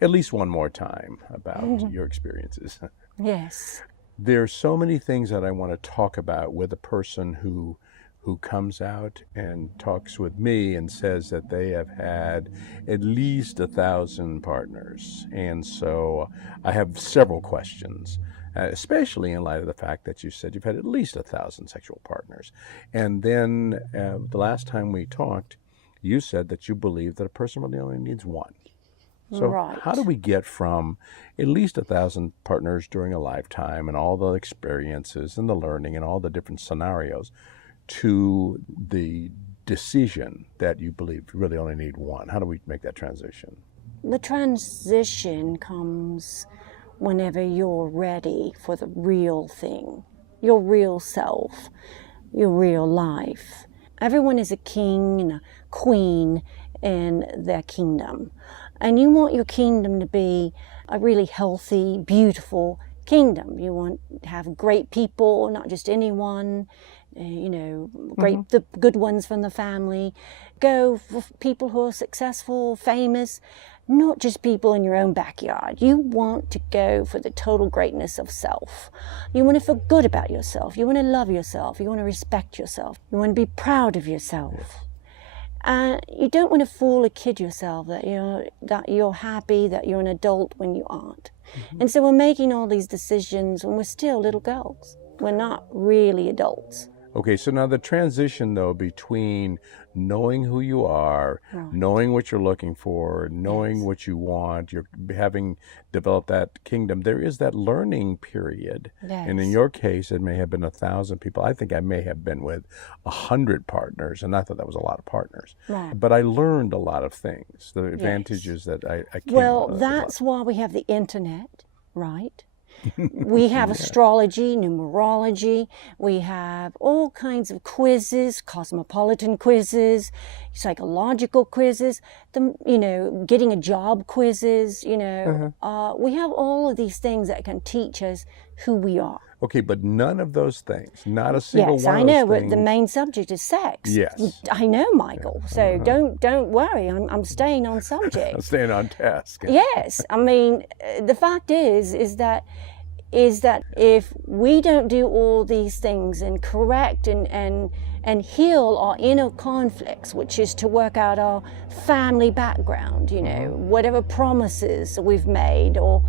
at least one more time about your experiences. Yes. There's so many things that I want to talk about with a person who comes out and talks with me and says that they have had at least 1,000 partners. And so I have several questions, especially in light of the fact that you said you've had at least 1,000 sexual partners. And then the last time we talked, you said that you believe that a person really only needs one. So Right. how do we get from at least 1,000 partners during a lifetime and all the experiences and the learning and all the different scenarios to the decision that you believe you really only need one? How do we make that transition? The transition comes whenever you're ready for the real thing, your real self, your real life. Everyone is a king and a queen in their kingdom. And you want your kingdom to be a really healthy, beautiful kingdom. You want to have great people, not just anyone, great, the good ones from the family. Go for people who are successful, famous, not just people in your own backyard. You want to go for the total greatness of self. You want to feel good about yourself. You want to love yourself. You want to respect yourself. You want to be proud of yourself. And you don't want to fool or kid yourself that you're happy, that you're an adult when you aren't. And so we're making all these decisions when we're still little girls. We're not really adults. Okay, so now the transition, though, between knowing who you are, Right. knowing what you're looking for, knowing Yes. what you want, you're having developed that kingdom, there is that learning period. Yes. And in your case, it may have been 1,000 people. I think I may have been with 100 partners, and I thought that was a lot of partners. Right. But I learned a lot of things, the advantages that I came Well, out of. that's why we have the internet, right? We have astrology, numerology, we have all kinds of quizzes, cosmopolitan quizzes, psychological quizzes, getting a job quizzes, we have all of these things that can teach us who we are. Okay, but none of those things, not a single Yes, one I of those know, but things. the main subject is sex. Yes. I know, Michael. So don't worry. I'm staying on subject. I'm staying on task. Yes, I mean, the fact is that if we don't do all these things and correct and heal our inner conflicts, which is to work out our family background, whatever promises we've made or,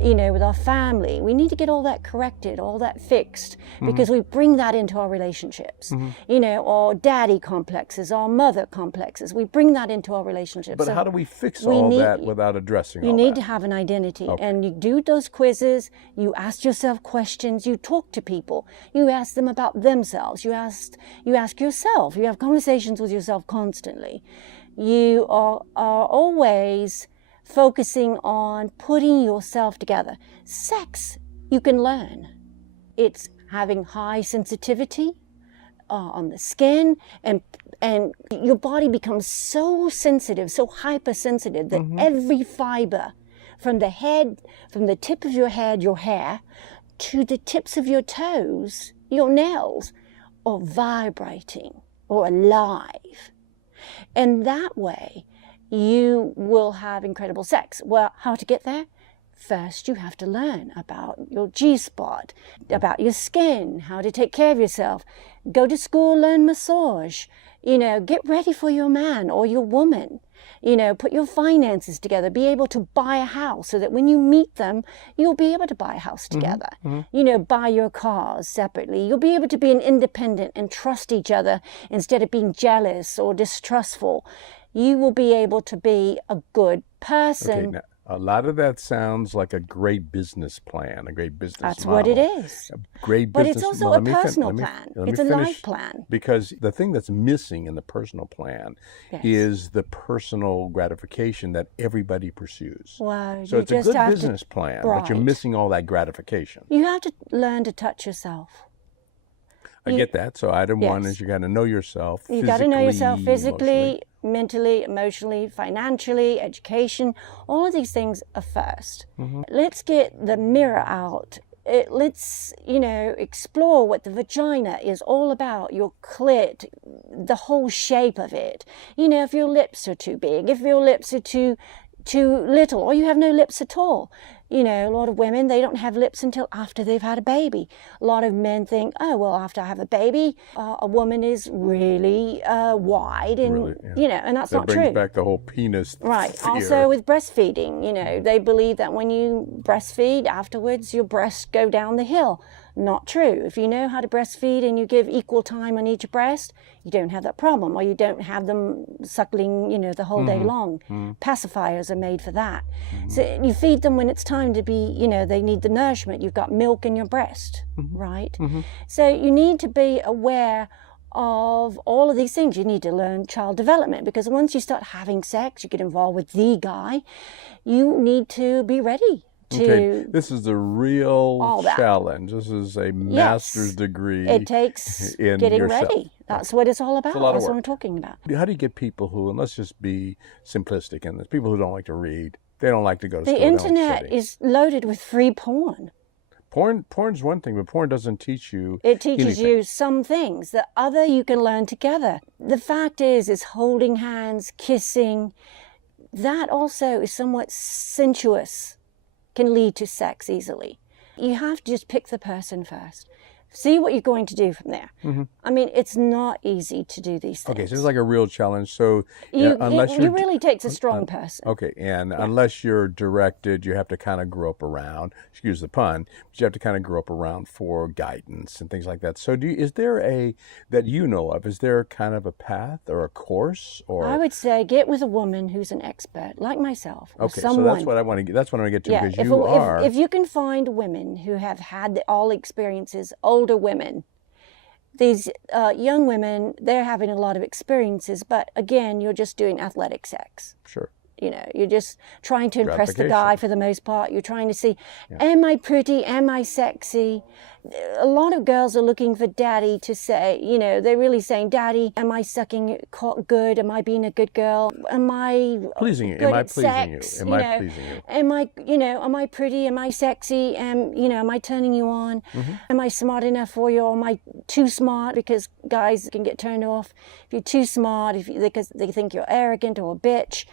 with our family, we need to get all that corrected, all that fixed, because we bring that into our relationships, our daddy complexes, our mother complexes, we bring that into our relationships. But So how do we fix all that without addressing all you need that? to have an identity, Okay. and you do those quizzes, you ask yourself questions, you talk to people, you ask them about themselves, you ask yourself, you have conversations with yourself constantly. You are always focusing on putting yourself together. Sex, you can learn. It's having high sensitivity on the skin, and your body becomes so sensitive, so hypersensitive that every fiber from the head, from the tip of your head, your hair, to the tips of your toes, your nails, are vibrating or alive. And that way, you will have incredible sex. Well, how to get there? First, you have to learn about your G-spot, about your skin, how to take care of yourself. Go to school, learn massage. Get ready for your man or your woman. Put your finances together, be able to buy a house so that when you meet them, you'll be able to buy a house together. Buy your cars separately. You'll be able to be an independent and trust each other instead of being jealous or distrustful. You will be able to be a good person. Okay, now, a lot of that sounds like a great business plan, a great business That's model. what it is. A great But business. it's also well, a let me fin- personal let me- plan. let me It's a finish, life plan. Because the thing that's missing in the personal plan Yes. is the personal gratification that everybody pursues. Wow, So you it's a just good have to- business plan, but you're Right. missing all that gratification. You have to learn to touch yourself. I get that. So item one Yes. is you got to know yourself. You got to know yourself physically, physically, mentally, emotionally, financially, education. All of these things are first. Let's get the mirror out. Let's, explore what the vagina is all about, your clit, the whole shape of it. If your lips are too big, if your lips are too too little, or you have no lips at all. You know, a lot of women, they don't have lips until after they've had a baby. A lot of men think, oh, well, after I have a baby, a woman is really wide, and Really, yeah. you know, and that's not That true. brings back the whole penis Right. fear. Also with breastfeeding, you know, they believe that when you breastfeed, afterwards your breasts go down the hill. Not true. If you know how to breastfeed and you give equal time on each breast, you don't have that problem, or you don't have them suckling, you know, the whole day long. Pacifiers are made for that. So you feed them when it's time to be, you know, they need the nourishment. You've got milk in your breast, right? So you need to be aware of all of these things. You need to learn child development, because once you start having sex, you get involved with the guy, you need to be ready to... Okay, this is the real challenge. This is a master's degree. It takes in getting yourself. ready. That's what it's all about. It's a lot of That's work. what I'm talking about. How do you get people who, and let's just be simplistic in this, people who don't like to read, they don't like to go to school. The internet is loaded with free porn. Porn's one thing, but porn doesn't teach you It teaches anything. you some things. The other you can learn together. The fact is holding hands, kissing, that also is somewhat sensuous, can lead to sex easily. You have to just pick the person first. See what you're going to do from there. I mean, it's not easy to do these things. Okay, so it's like a real challenge. So It really takes a strong person. Okay, and unless you're directed, you have to kind of grow up around, excuse the pun, but you have to kind of grow up around for guidance and things like that. So is there that you know of, is there kind of a path or a course? Or I would say get with a woman who's an expert, like myself. Or okay, someone. so that's what I want to get. That's what I want to get to, Yeah, because if you can find women who have had all experiences, older women, these young women, they're having a lot of experiences, but again, you're just doing athletic sex. Sure. You know, you're just trying to impress the guy for the most part. You're trying to see, am I pretty? Am I sexy? A lot of girls are looking for daddy to say, you know, they're really saying, daddy, am I sucking your cock good? Am I being a good girl? Am I pleasing you? good Am I at pleasing sex? you? Am I pleasing you? Am I, you know, am I pretty? Am I sexy? Am I turning you on? Am I smart enough for you? Or am I too smart? Because guys can get turned off if you're too smart, because they think you're arrogant or a bitch.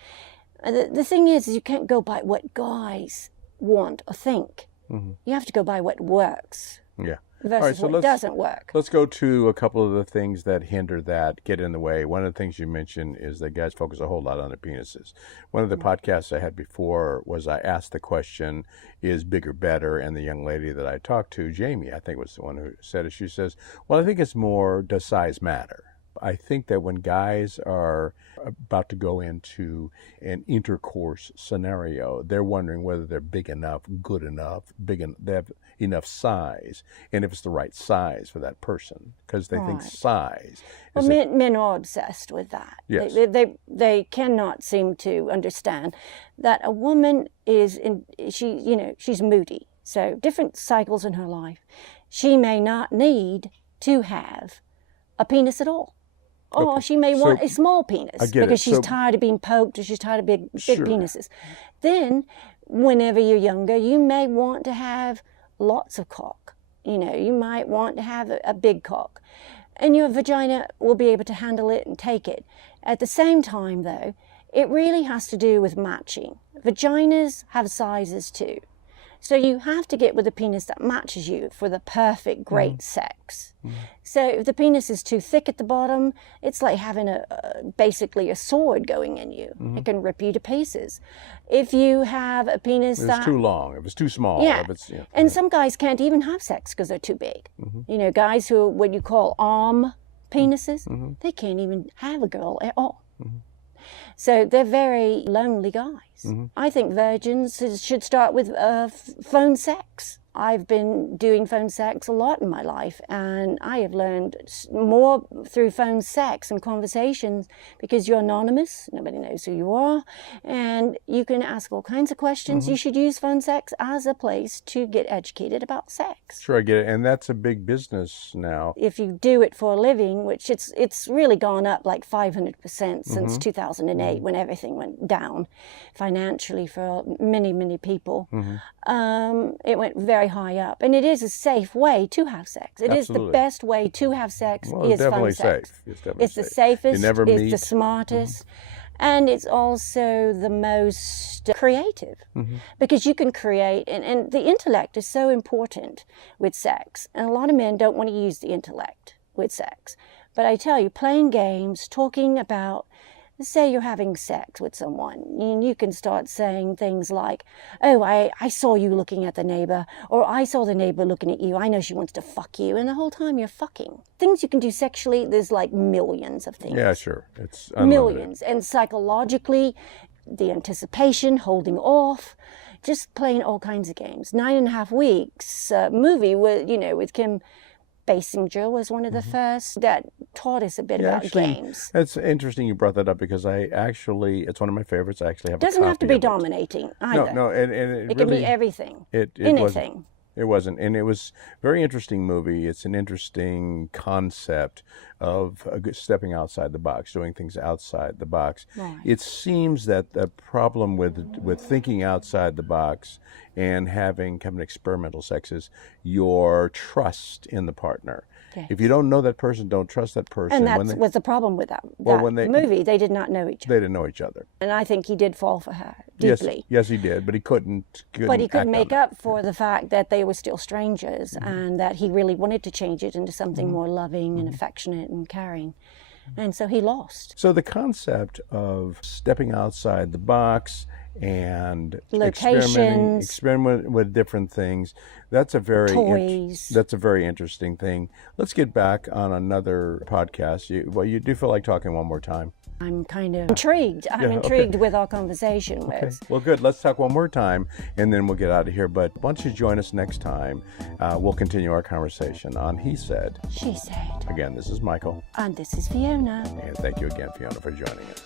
The thing is you can't go by what guys want or think. You have to go by what works. Yeah. Versus what doesn't work. Let's go to a couple of the things that hinder that, get in the way. One of the things you mentioned is that guys focus a whole lot on their penises. One of the podcasts I had before was I asked the question, is bigger better? And the young lady that I talked to, Jamie, I think was the one who said it. She says, well, I think it's more, does size matter? I think that when guys are about to go into an intercourse scenario, they're wondering whether they're big enough, good enough, they have enough size, and if it's the right size for that person, because they think size. Well, men are obsessed with that. Yes. They cannot seem to understand that a woman she's moody. So different cycles in her life. She may not need to have a penis at all. Or she may want a small penis because she's tired of being poked, or she's tired of big penises. Then, whenever you're younger, you may want to have lots of cock. You know, you might want to have a big cock. And your vagina will be able to handle it and take it. At the same time, though, it really has to do with matching. Vaginas have sizes too. So you have to get with a penis that matches you for the perfect, great sex. So if the penis is too thick at the bottom, it's like having basically a sword going in you. It can rip you to pieces. If you have a penis If it's too long, if it's too small. Yeah. If it's, and some guys can't even have sex because they're too big. You know, guys who are what you call arm penises, they can't even have a girl at all. So they're very lonely guys. I think virgins should start with phone sex. I've been doing phone sex a lot in my life, and I have learned more through phone sex and conversations because you're anonymous, nobody knows who you are, and you can ask all kinds of questions. You should use phone sex as a place to get educated about sex. Sure, I get it, and that's a big business now. If you do it for a living, which it's really gone up like 500% since 2008 when everything went down financially for many, many people. It went very high up, and it is a safe way to have sex. It is the best way to have sex. Well, it's is definitely phone sex. safe. It's definitely It's the safe. safest. You never it's meet. the smartest. And it's also the most creative because you can create, and the intellect is so important with sex. And a lot of men don't want to use the intellect with sex. But I tell you, playing games, talking about, say you're having sex with someone, and you can start saying things like, oh, I saw you looking at the neighbor, or I saw the neighbor looking at you. I know she wants to fuck you. And the whole time you're fucking. Things you can do sexually, there's like millions of things. Yeah, sure. It's unlimited. Millions. And psychologically, the anticipation, holding off, just playing all kinds of games. 9.5 Weeks movie with Kim Basinger was one of the first that taught us a bit about games. It's interesting you brought that up because it's one of my favorites. I actually have a copy. It doesn't have to be dominating either. No, and it can be everything. Anything. It wasn't, and it was a very interesting movie. It's an interesting concept of stepping outside the box, doing things outside the box. Right. It seems that the problem with thinking outside the box and having kind of experimental sex is your trust in the partner. Okay. If you don't know that person, don't trust that person. And that was the problem with that movie. They did not know each other. They didn't know each other. And I think he did fall for her deeply. Yes, he did, but he couldn't But he couldn't make up for the fact that they were still strangers and that he really wanted to change it into something more loving and affectionate and caring. And so he lost. So the concept of stepping outside the box and experiment with different things, that's a very interesting thing. Let's get back on another podcast. You do feel like talking one more time? I'm kind of intrigued. I'm intrigued with our conversation. Okay. Well, good. Let's talk one more time, and then we'll get out of here. But why don't you join us next time? We'll continue our conversation on He Said. She Said. Again, this is Michael. And this is Fiona. And thank you again, Fiona, for joining us.